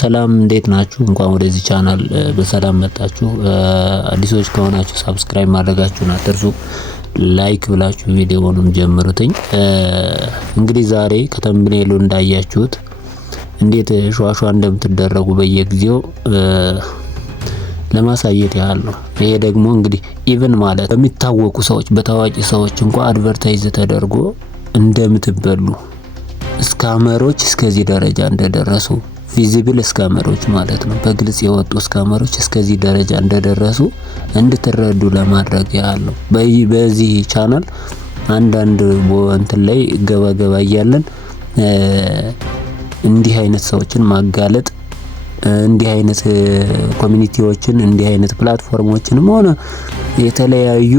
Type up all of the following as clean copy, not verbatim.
ሰላም እንዴት ናችሁ? እንኳን ወደዚህ ቻናል በሰላም መጣችሁ። አዲሶች ከሆናችሁ ሰብስክራይብ ማድረጋችሁን አትርሱ። ላይክ ብላችሁ ቪዲዮውንም ጀምሩትኝ። እንግዲህ ዛሬ ከተምብኔሉ እንዳያችሁት እንዴት ሸዋሸዋ እንደምትደረጉ በየጊዜው ለማሳየት ያህል ነው። ይሄ ደግሞ እንግዲህ ኢቭን ማለት በሚታወቁ ሰዎች በታዋቂ ሰዎች እንኳን አድቨርታይዝ ተደርጎ እንደምትበሉ ስካመሮች እስከዚህ ደረጃ እንደደረሱ ቪዚብል ስካመሮች ማለት ነው። በግልጽ የወጡ ስካመሮች እስከዚህ ደረጃ እንደደረሱ እንድትረዱ ለማድረግ ያህል ነው። በዚህ ቻናል አንዳንድ እንትን ላይ ገባ እያለን እንዲህ አይነት ሰዎችን ማጋለጥ እንዲህ አይነት ኮሚኒቲዎችን እንዲህ አይነት ፕላትፎርሞችንም ሆነ የተለያዩ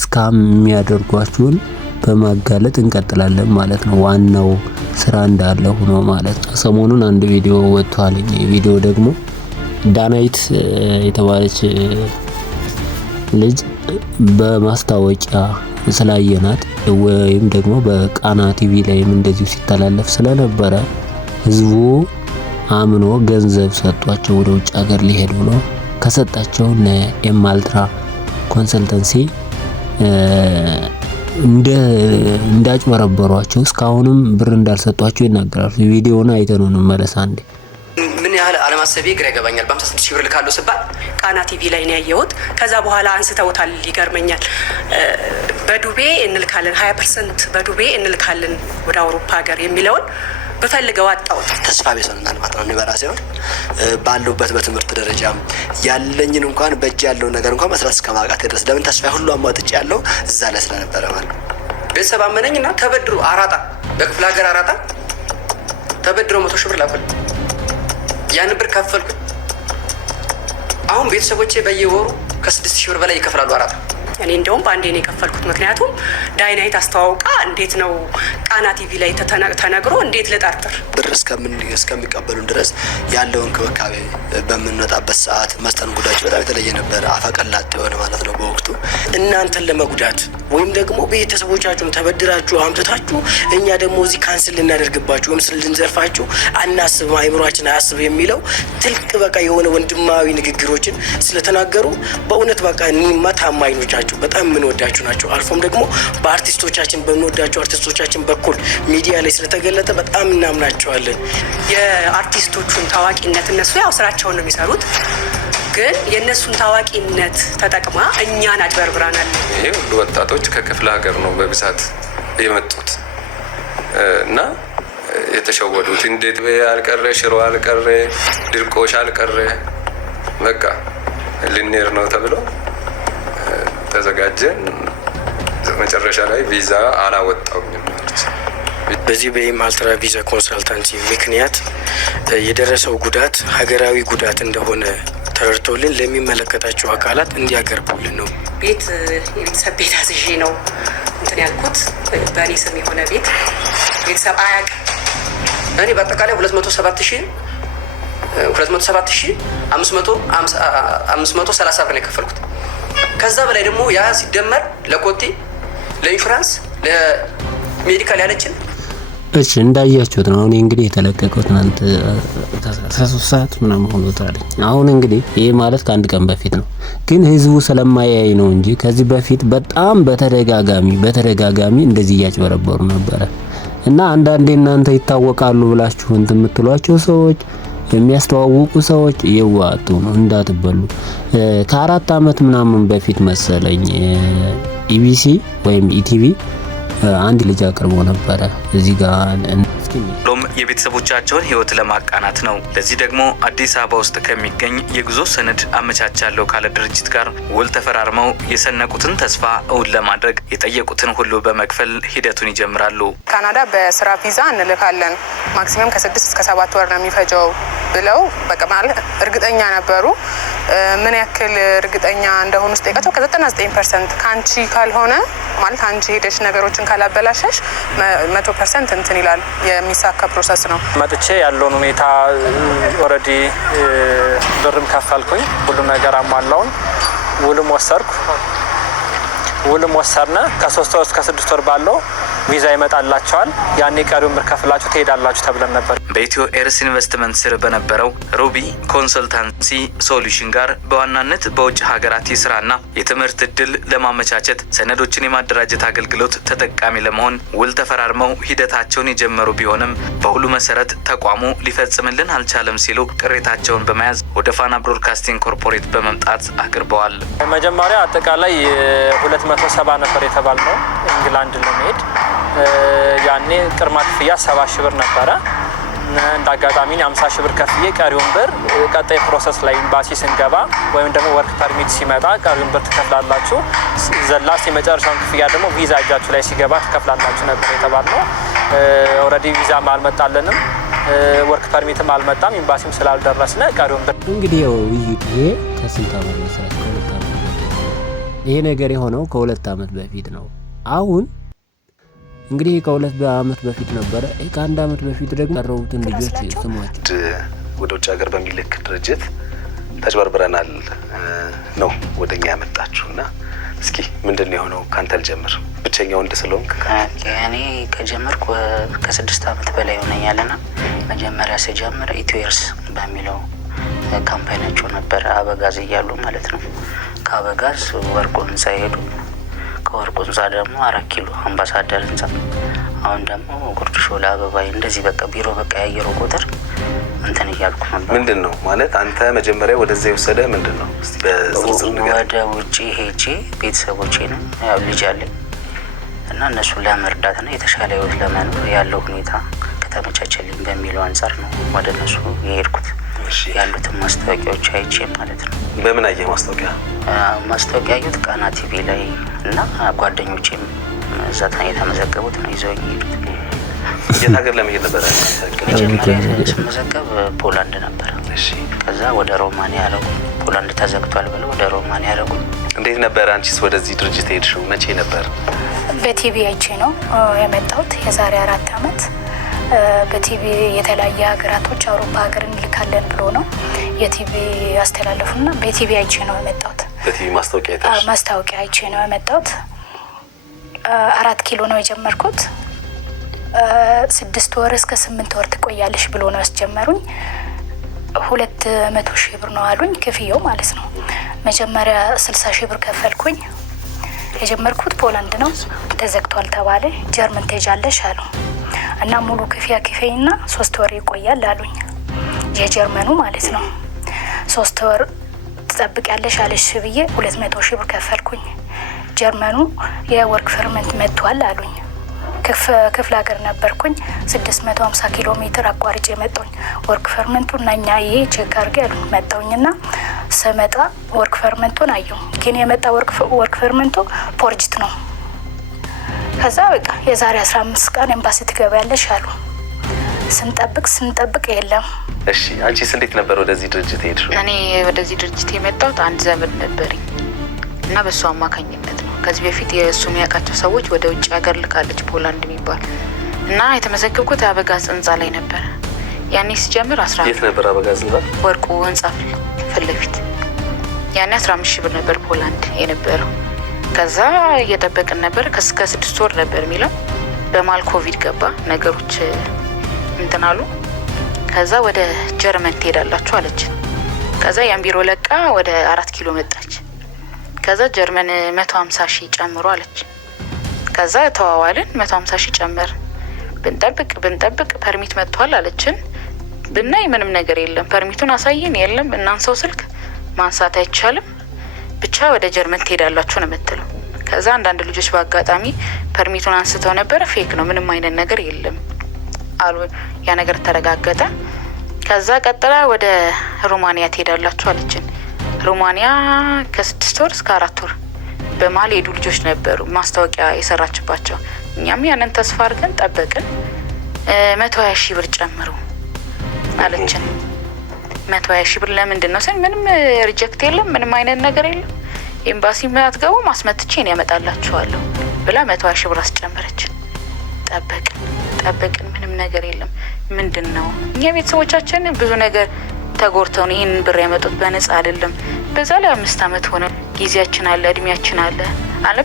ስካም የሚያደርጓችሁን በማጋለጥ እንቀጥላለን ማለት ነው። ዋናው ስራ እንዳለ ሆኖ ማለት ነው። ሰሞኑን አንድ ቪዲዮ ወጥቷል። ቪዲዮ ደግሞ ዳናይት የተባለች ልጅ በማስታወቂያ ስላየናት ወይም ደግሞ በቃና ቲቪ ላይም እንደዚሁ ሲተላለፍ ስለነበረ ህዝቡ አምኖ ገንዘብ ሰጧቸው ወደ ውጭ ሀገር ሊሄዱ ነው። ከሰጣቸው ኤማልትራ ኮንሰልተንሲ እንዳጭበረበሯቸው እስካሁንም ብር እንዳልሰጧቸው ይናገራሉ። ቪዲዮውን አይተን ነው እንመለስ። አንዴ ምን ያህል አለማሰቤ ግራ ይገባኛል። በ56 ሺህ ብር ልካለው ስባል ቃና ቲቪ ላይ ነው ያየሁት። ከዛ በኋላ አንስተውታል። ይገርመኛል። በዱቤ እንልካለን 20% በዱቤ እንልካለን ወደ አውሮፓ ሀገር የሚለውን በፈልገው አጣሁት። ተስፋ ቢሰንናል ማለት ነው። በራሴ ነው ባለውበት በትምህርት ደረጃ ያለኝን እንኳን በእጅ ያለው ነገር እንኳን መስራት እስከማውቃት ድረስ ለምን ተስፋ ሁሉ አሟጥጬ ያለው እዛ ላይ ስለነበረ ማለት ነው። ቤተሰብ አመነኝና ተበድሮ አራጣ በክፍለ ሀገር አራጣ ተበድሮ 100 ሺህ ብር ላኩል። ያን ብር ከፈልኩ። አሁን ቤተሰቦቼ በየወሩ ከ6 ሺህ ብር በላይ ይከፍላሉ አራጣ። እኔ እንደውም በአንዴ ነው የከፈልኩት። ምክንያቱም ዳይናይት አስተዋውቃ እንዴት ነው ቃና ቲቪ ላይ ተነግሮ እንዴት ልጠርጥር ብር እስከሚቀበሉን ድረስ ያለው እንክብካቤ በምንወጣበት ሰዓት መስተንግዷቸው በጣም የተለየ ነበር። አፈቀላጤ የሆነ ማለት ነው። በወቅቱ እናንተን ለመጉዳት ወይም ደግሞ ቤተሰቦቻችሁን ተበድራችሁ አምጥታችሁ እኛ ደግሞ እዚህ ካንስል ልናደርግባችሁ ወይም ልንዘርፋችሁ አናስብም፣ አይምሯችን አያስብ የሚለው ትልቅ በቃ የሆነ ወንድማዊ ንግግሮችን ስለተናገሩ በእውነት በቃ እኒማ ታማኞቻችሁ በጣም የምንወዳችሁ ናቸው። አልፎም ደግሞ በአርቲስቶቻችን በምንወዳቸው አርቲስቶቻችን በኩል ሚዲያ ላይ ስለተገለጠ በጣም እናምናቸዋለን። የአርቲስቶቹን ታዋቂነት እነሱ ያው ስራቸውን ነው የሚሰሩት፣ ግን የእነሱን ታዋቂነት ተጠቅማ እኛን አጭበርብራናል። ይሄ ሁሉ ወጣቶች ከክፍለ ሀገር ነው በብዛት የመጡት እና የተሸወዱት እንዴት አልቀረ ሽሮ አልቀረ ድርቆሽ አልቀረ በቃ ልንሄድ ነው ተብሎ ተዘጋጀን። መጨረሻ ላይ ቪዛ አላወጣውኝም ማለት በዚህ በኤማልትራ ቪዛ ኮንሰልታንሲ ምክንያት የደረሰው ጉዳት ሀገራዊ ጉዳት እንደሆነ ተረድቶልን ለሚመለከታቸው አካላት እንዲያቀርቡልን ነው። የቤተሰብ ቤት አዝዤ ነው እንትን ያልኩት። በእኔ ስም የሆነ ቤተሰብ አያውቅም። እኔ በአጠቃላይ 207,530 ብር ነው የከፈልኩት። ከዛ በላይ ደግሞ ያ ሲደመር ለኮቴ ለኢንሹራንስ ለሜዲካል ያለችን። እሺ እንዳያችሁት ነው። አሁን እንግዲህ የተለቀቀው ትናንት 13 ሰዓት ምናምን ሆኖታል። አሁን እንግዲህ ይሄ ማለት ከአንድ ቀን በፊት ነው፣ ግን ህዝቡ ስለማያይ ነው እንጂ ከዚህ በፊት በጣም በተደጋጋሚ እንደዚህ እያጭበረበሩ ነበረ። እና አንዳንዴ እናንተ ይታወቃሉ ብላችሁ እንትን የምትሏቸው ሰዎች የሚያስተዋውቁ ሰዎች ይዋጡ ነው እንዳትበሉ። ከ4 አመት ምናምን በፊት መሰለኝ ኢቢሲ ወይም ኢቲቪ አንድ ልጅ አቅርቦ ነበረ እዚህ ጋር የቤተሰቦቻቸውን ህይወት ለማቃናት ነው። ለዚህ ደግሞ አዲስ አበባ ውስጥ ከሚገኝ የጉዞ ሰነድ አመቻቻለሁ ካለ ድርጅት ጋር ውል ተፈራርመው የሰነቁትን ተስፋ እውን ለማድረግ የጠየቁትን ሁሉ በመክፈል ሂደቱን ይጀምራሉ። ካናዳ በስራ ቪዛ እንልካለን ማክሲመም ከ6 እስከ 7 ወር ነው የሚፈጀው ብለው በቃ ማለት እርግጠኛ ነበሩ። ምን ያክል እርግጠኛ እንደሆኑ ስጠይቃቸው ከ99% ካንቺ ካልሆነ ማለት አንቺ ሄደሽ ነገሮችን ካላበላሸሽ 100% እንትን ይላል። የሚሳካ ፕሮሰስ ነው። መጥቼ ያለውን ሁኔታ ኦሬዲ ብርም ከፈልኩኝ፣ ሁሉ ነገር አሟላውን፣ ውልም ወሰርኩ። ውልም ወሰርነ ከ3 ወር እስከ 6 ወር ባለው ቪዛ ይመጣላቸዋል። ያኔ ቀሪውን ብር ከፍላችሁ ትሄዳላችሁ ተብለን ነበር። በኢትዮ ኤርስ ኢንቨስትመንት ስር በነበረው ሩቢ ኮንሰልታንሲ ሶሉሽን ጋር በዋናነት በውጭ ሀገራት የስራና የትምህርት እድል ለማመቻቸት ሰነዶችን የማደራጀት አገልግሎት ተጠቃሚ ለመሆን ውል ተፈራርመው ሂደታቸውን የጀመሩ ቢሆንም በውሉ መሰረት ተቋሙ ሊፈጽምልን አልቻለም ሲሉ ቅሬታቸውን በመያዝ ወደ ፋና ብሮድካስቲንግ ኮርፖሬት በመምጣት አቅርበዋል። መጀመሪያ አጠቃላይ 270 ነበር የተባልነው ኢንግላንድ ለመሄድ። ያኔ ቅድመ ክፍያ 70 ሺህ ብር ነበረ። እንደ አጋጣሚ 50 ሺህ ብር ከፍዬ ቀሪውን ብር ቀጣይ ፕሮሰስ ላይ ኤምባሲ ስንገባ ወይም ደግሞ ወርክ ፐርሚት ሲመጣ ቀሪውን ብር ትከፍላላችሁ፣ ዘላስ የመጨረሻውን ክፍያ ደግሞ ቪዛ እጃችሁ ላይ ሲገባ ትከፍላላችሁ ነበር የተባልነው። ኦልሬዲ ቪዛም አልመጣልንም፣ ወርክ ፐርሚትም አልመጣም፣ ኤምባሲም ስላልደረስነ ቀሪውን ብር እንግዲህ ውይይት ይሄ ከስንት ዓመት መሰረት ከ2 ዓመት ይሄ ነገር የሆነው ከ2 ዓመት በፊት ነው። አሁን እንግዲህ ከ2 ዓመት በፊት ነበረ። ከ1 ዓመት በፊት ደግሞ ቀረቡትን ልጆች ስሟቸው ወደ ውጭ ሀገር በሚልክ ድርጅት ተጭበርብረናል ነው ወደኛ ያመጣችሁና እስኪ ምንድን ነው የሆነው? ካንተ ልጀምር። ብቸኛ ወንድ ስለሆንክ እኔ ከጀመርኩ ከ6 ዓመት በላይ ሆነኛልና መጀመሪያ ስጀምር ኢትዮ ኤርስ በሚለው ካምፓኒያቸው ነበረ አበጋዝ እያሉ ማለት ነው። ከአበጋዝ ወርቁ ህንፃ ሄዱ። ከወርቁ ህንፃ ደግሞ 4 ኪሎ አምባሳደር ህንፃ፣ አሁን ደግሞ ጉርድ ሾላ አበባይ፣ እንደዚህ በቃ ቢሮ በቃ ያየረው ቁጥር እንትን እያልኩ ነበር። ምንድን ነው ማለት አንተ መጀመሪያ ወደዛ የወሰደ ምንድን ነው? እስቲ በዝርዝር ነገር። ወደ ውጪ ሄጄ ቤተሰቦቼንም ያው ልጅ አለኝ እና እነሱን ለመርዳትና የተሻለ ህይወት ለመኖር ያለው ሁኔታ ከተመቻቸልኝ በሚለው አንጻር ነው ወደ እነሱ የሄድኩት። ያሉትን ማስታወቂያዎች አይቼ ማለት ነው። በምን አየህ ማስታወቂያ? ማስታወቂያ ያዩት ቃና ቲቪ ላይ እና ጓደኞቼም እዛ የተመዘገቡት ነው ይዘውኝ ሄዱት። የት ሀገር ለመሄድ ነበረ? መጀመሪያ ስመዘገብ ፖላንድ ነበረ። ከዛ ወደ ሮማኒያ ያደረጉኝ። ፖላንድ ተዘግቷል ብለው ወደ ሮማኒያ ያደረጉኝ። እንዴት ነበረ? አንቺስ ወደዚህ ድርጅት ሄድሽው መቼ ነበር? በቲቪ አይቼ ነው የመጣሁት የዛሬ 4 ዓመት። በቲቪ የተለያየ ሀገራቶች አውሮፓ ሀገር እንልካለን ብሎ ነው የቲቪ ያስተላለፉና በቲቪ አይቼ ነው የመጣሁት። በቲቪ ማስታወቂያ አይቼ ነው የመጣሁት። 4 ኪሎ ነው የጀመርኩት። 6 ወር እስከ 8 ወር ትቆያለሽ ብሎ ነው ያስጀመሩኝ። 200 ሺህ ብር ነው አሉኝ ክፍያው ማለት ነው። መጀመሪያ 60 ሺህ ብር ከፈልኩኝ። የጀመርኩት ፖላንድ ነው፣ ተዘግቷል ተባለ። ጀርመን ትሄጃለሽ አሉ እና ሙሉ ክፍያና 3 ወር ይቆያል አሉኝ። የጀርመኑ ማለት ነው። 3 ወር ትጠብቂያለሽ አለሽ ብዬ 200 ሺህ ብር ከፈልኩኝ። ጀርመኑ የወርክ ፐርሚት መጥቷል አሉኝ። ክፍለ ሀገር ነበርኩኝ። 650 ኪሎ ሜትር አቋርጬ መጣሁኝ። ወርክ ፐርሚቱን ነኛ ይሄ ቼክ አድርጌ አሉኝ። መጣሁኝና ስመጣ ወርክ ፐርሚቱን አየሁ። ግን የመጣ ወርክ ፐርሚቱ ፖርጅት ነው። ከዛ በቃ የዛሬ 15 ቀን ኤምባሲ ትገባያለሽ አሉ። ስንጠብቅ የለም። እሺ አንቺስ እንዴት ነበር ወደዚህ ድርጅት ሄድሽው? እኔ ወደዚህ ድርጅት የመጣሁት አንድ ዘመድ ነበረኝ እና በሱ አማካኝነት ነው። ከዚህ በፊት የእሱ የሚያውቃቸው ሰዎች ወደ ውጭ ሀገር ልካለች ፖላንድ የሚባል እና የተመዘገብኩት አበጋዝ ህንፃ ላይ ነበረ። ያኔ ሲጀምር 10 የት ነበር አበጋዝ ህንፃ? ወርቁ ህንፃ ፊት ለፊት። ያኔ 15 ሺህ ብር ነበር ፖላንድ የነበረው። ከዛ እየጠበቅን ነበር። ከ6 ወር ነበር የሚለው። በማል ኮቪድ ገባ፣ ነገሮች እንትን አሉ። ከዛ ወደ ጀርመን ትሄዳላችሁ አለችን። ከዛ ያን ቢሮ ለቃ ወደ 4 ኪሎ መጣች። ከዛ ጀርመን 150 ሺህ ጨምሮ አለች። ከዛ ተዋዋልን፣ 150 ሺህ ጨመር። ብንጠብቅ ፐርሚት መጥቷል አለችን። ብናይ ምንም ነገር የለም። ፐርሚቱን አሳየን፣ የለም። እናንሳው ስልክ ማንሳት አይቻልም፣ ብቻ ወደ ጀርመን ትሄዳላችሁ ነው የምትለው። ከዛ አንዳንድ ልጆች በአጋጣሚ ፐርሚቱን አንስተው ነበረ። ፌክ ነው፣ ምንም አይነት ነገር የለም አሉ። ያ ነገር ተረጋገጠ። ከዛ ቀጥላ ወደ ሮማኒያ ትሄዳላችሁ አለችን። ሮማኒያ ከ6 ወር እስከ 4 ወር በመሀል ሄዱ ልጆች ነበሩ ማስታወቂያ የሰራችባቸው። እኛም ያንን ተስፋ አድርገን ጠበቅን። 120 ሺህ ብር ጨምሩ አለችን። 120 ሺህ ብር ለምንድን ነው ስን፣ ምንም ሪጀክት የለም፣ ምንም አይነት ነገር የለም፣ ኤምባሲ አትገቡ፣ ማስመትቼ ነው ያመጣላችኋለሁ ብላ 120 ሺህ ብር አስጨመረችን። ጠበቅን፣ ምንም ነገር የለም። ምንድን ነው እኛ ቤተሰቦቻችን ብዙ ነገር ተጎርተው ነው ይህንን ብር ያመጡት፣ በነጻ አይደለም። በዛ ላይ 5 ዓመት ሆነ፣ ጊዜያችን አለ፣ እድሜያችን አለ።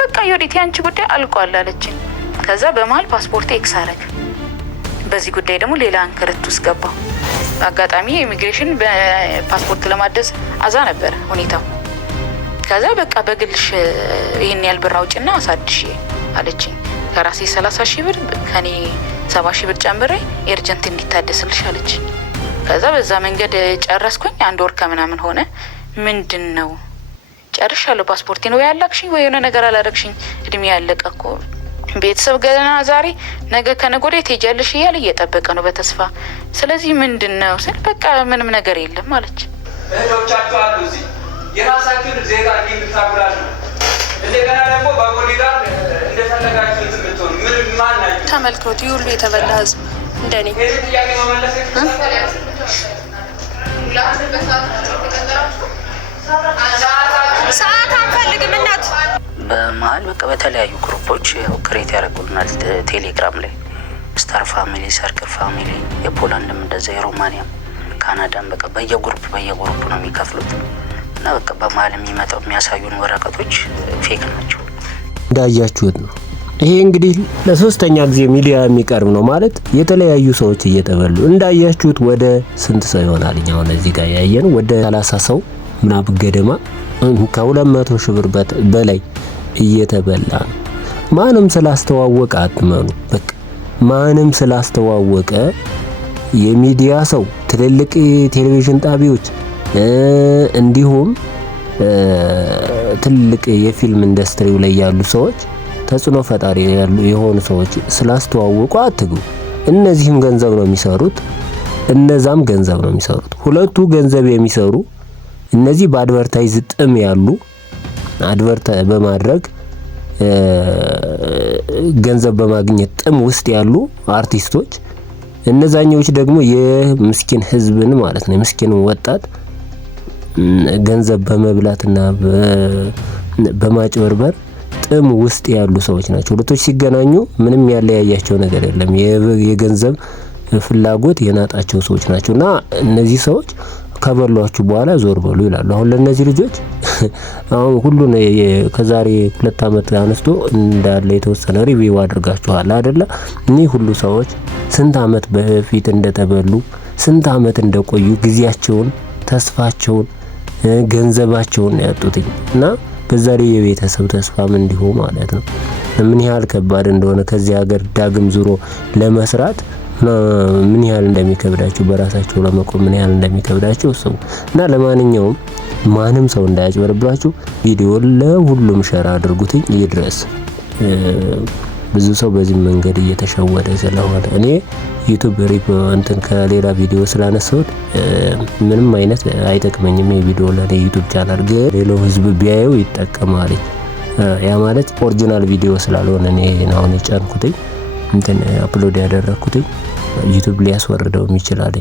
በቃ የወዴት ያንቺ ጉዳይ አልቋል አለችን። ከዛ በመሀል ፓስፖርት ኤክስ አረግ። በዚህ ጉዳይ ደግሞ ሌላ እንክርት ውስጥ ገባው። አጋጣሚ ኢሚግሬሽን በፓስፖርት ለማደስ አዛ ነበር ሁኔታው። ከዛ በቃ በግልሽ ይሄን ያህል ብር አውጭና አሳድሽ አለችኝ። ከራሴ 30 ሺህ ብር ከኔ 70 ሺህ ብር ጨምሬ ኤርጀንት እንዲታደስልሽ አለችኝ። ከዛ በዛ መንገድ ጨረስኩኝ። 1 ወር ከምናምን ሆነ። ምንድነው ጨርሻለሁ። ፓስፖርት ነው ያላክሽኝ ወይ የሆነ ነገር አላረግሽኝ? እድሜ ያለቀ እኮ ቤተሰብ ገና ዛሬ ነገ ከነገ ወዲያ ትሄጃለሽ እያለ እየጠበቀ ነው በተስፋ። ስለዚህ ምንድነው ስል በቃ ምንም ነገር የለም አለች። እህቶቻችሁ አሉ እዚህ የራሳችሁን ዜጋ እንድታጉላሉ እንደገና ደግሞ በቦዲጋርድ እንደፈለጋችሁ እንትምትሆኑ ምን ማን ናችሁ? ተመልከቱ፣ ይሁሉ የተበላ ህዝብ እንደኔ ይሄን ጥያቄ መመለስ ሰዓት አንፈልግም እናት። በመሀል በቃ በተለያዩ ግሩፖች ያው ክሬት ያደርጉልናል። ቴሌግራም ላይ ስታር ፋሚሊ፣ ሰርክል ፋሚሊ፣ የፖላንድም እንደዛ የሮማኒያም ካናዳም በቃ በየግሩፕ ነው የሚከፍሉት እና በቃ በመሀል የሚመጣው የሚያሳዩን ወረቀቶች ፌክ ናቸው። እንዳያችሁት ነው። ይሄ እንግዲህ ለሶስተኛ ጊዜ ሚዲያ የሚቀርብ ነው ማለት የተለያዩ ሰዎች እየተበሉ እንዳያችሁት ወደ ስንት ሰው ይሆናል? እኛው እዚህ ጋር ያየን ወደ 30 ሰው ምናምን ገደማ ከ200 ሺህ ብር በላይ እየተበላ ነው። ማንም ስላስተዋወቀ አትመኑ። በቃ ማንም ስላስተዋወቀ የሚዲያ ሰው ትልልቅ ቴሌቪዥን ጣቢያዎች እንዲሁም ትልልቅ የፊልም ኢንዱስትሪው ላይ ያሉ ሰዎች ተጽዕኖ ፈጣሪ የሆኑ ሰዎች ስላስተዋወቁ አትግቡ። እነዚህም ገንዘብ ነው የሚሰሩት፣ እነዛም ገንዘብ ነው የሚሰሩት። ሁለቱ ገንዘብ የሚሰሩ እነዚህ በአድቨርታይዝ ጥም ያሉ በማድረግ ገንዘብ በማግኘት ጥም ውስጥ ያሉ አርቲስቶች፣ እነዛኞች ደግሞ የምስኪን ህዝብን ማለት ነው የምስኪን ወጣት ገንዘብ በመብላትና በማጭበርበር ጥም ውስጥ ያሉ ሰዎች ናቸው። ሁለቶች ሲገናኙ ምንም ያለያያቸው ነገር የለም። የገንዘብ ፍላጎት የናጣቸው ሰዎች ናቸውና እነዚህ ሰዎች ከበሏችሁ በኋላ ዞር በሉ ይላሉ። አሁን ለነዚህ ልጆች አሁን ሁሉ ከዛሬ 2 አመት አንስቶ እንዳለ የተወሰነ ሪቪው አድርጋችኋል አይደለ? እኚህ ሁሉ ሰዎች ስንት አመት በፊት እንደተበሉ ስንት አመት እንደቆዩ ጊዜያቸውን፣ ተስፋቸውን፣ ገንዘባቸውን ያጡትኝ እና በዛ ላይ የቤተሰብ ተስፋም እንዲሁ ማለት ነው። ምን ያህል ከባድ እንደሆነ ከዚህ ሀገር ዳግም ዙሮ ለመስራት ምን ያህል እንደሚከብዳቸው በራሳቸው ለመቆም ምን ያህል እንደሚከብዳቸው ሰው እና ለማንኛውም ማንም ሰው እንዳያጭበረብራችሁ ቪዲዮ ለሁሉም ሸር አድርጉትኝ ይድረስ። ብዙ ሰው በዚህ መንገድ እየተሸወደ ስለሆነ እኔ ዩቲዩብ እንትን ከሌላ ቪዲዮ ስላነሳሁት ምንም አይነት አይጠቅመኝም። የቪዲዮ ለኔ ዩቲዩብ ቻናል ግን ሌላው ህዝብ ቢያየው ይጠቀማል። ያ ማለት ኦሪጂናል ቪዲዮ ስላልሆነ እኔ አሁን የጫንኩትኝ እንትን አፕሎድ ያደረኩትኝ ዩቲዩብ ሊያስወርደው ይችላል።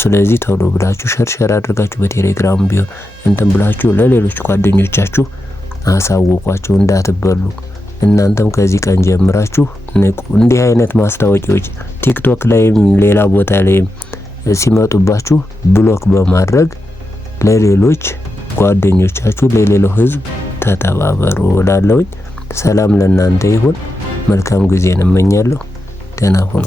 ስለዚህ ተውሎ ብላችሁ ሸር አድርጋችሁ በቴሌግራም ቢሆን እንትን ብላችሁ ለሌሎች ጓደኞቻችሁ አሳውቋቸው እንዳትበሉ። እናንተም ከዚህ ቀን ጀምራችሁ ንቁ። እንዲህ አይነት ማስታወቂያዎች ቲክቶክ ላይም ሌላ ቦታ ላይም ሲመጡባችሁ ብሎክ በማድረግ ለሌሎች ጓደኞቻችሁ ለሌላው ህዝብ ተተባበሩ እላለሁኝ። ሰላም ለእናንተ ይሁን። መልካም ጊዜ እመኛለሁ። ደህና ሁኑ።